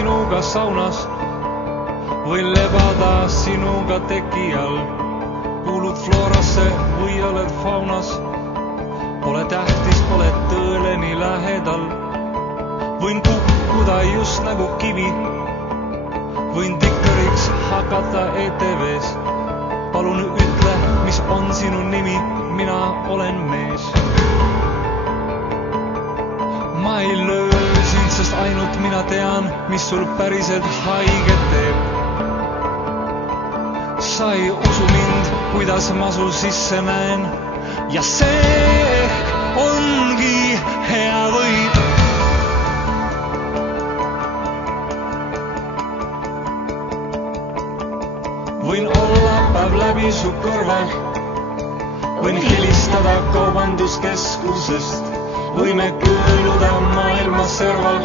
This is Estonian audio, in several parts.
sinuga saunas, võin lebada sinuga teki all. Kuulud Florasse või oled faunas, pole tähtis, pole tõele nii lähedal. Võin kukkuda just nagu kivi, võin dikkariks hakata ETV-s. Palun ütle, mis on sinu nimi, mina olen mees. Ma ei löö sind, sest ainult mina tean, mis sul päriselt haiget teeb. Sa ei usu mind, kuidas ma su sisse näen, ja see ongi hea võit. Võin olla päev läbi su kõrval, võin helistada kaubanduskeskusest, võime kõõluda maailma serval,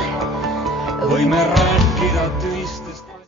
võime rääkida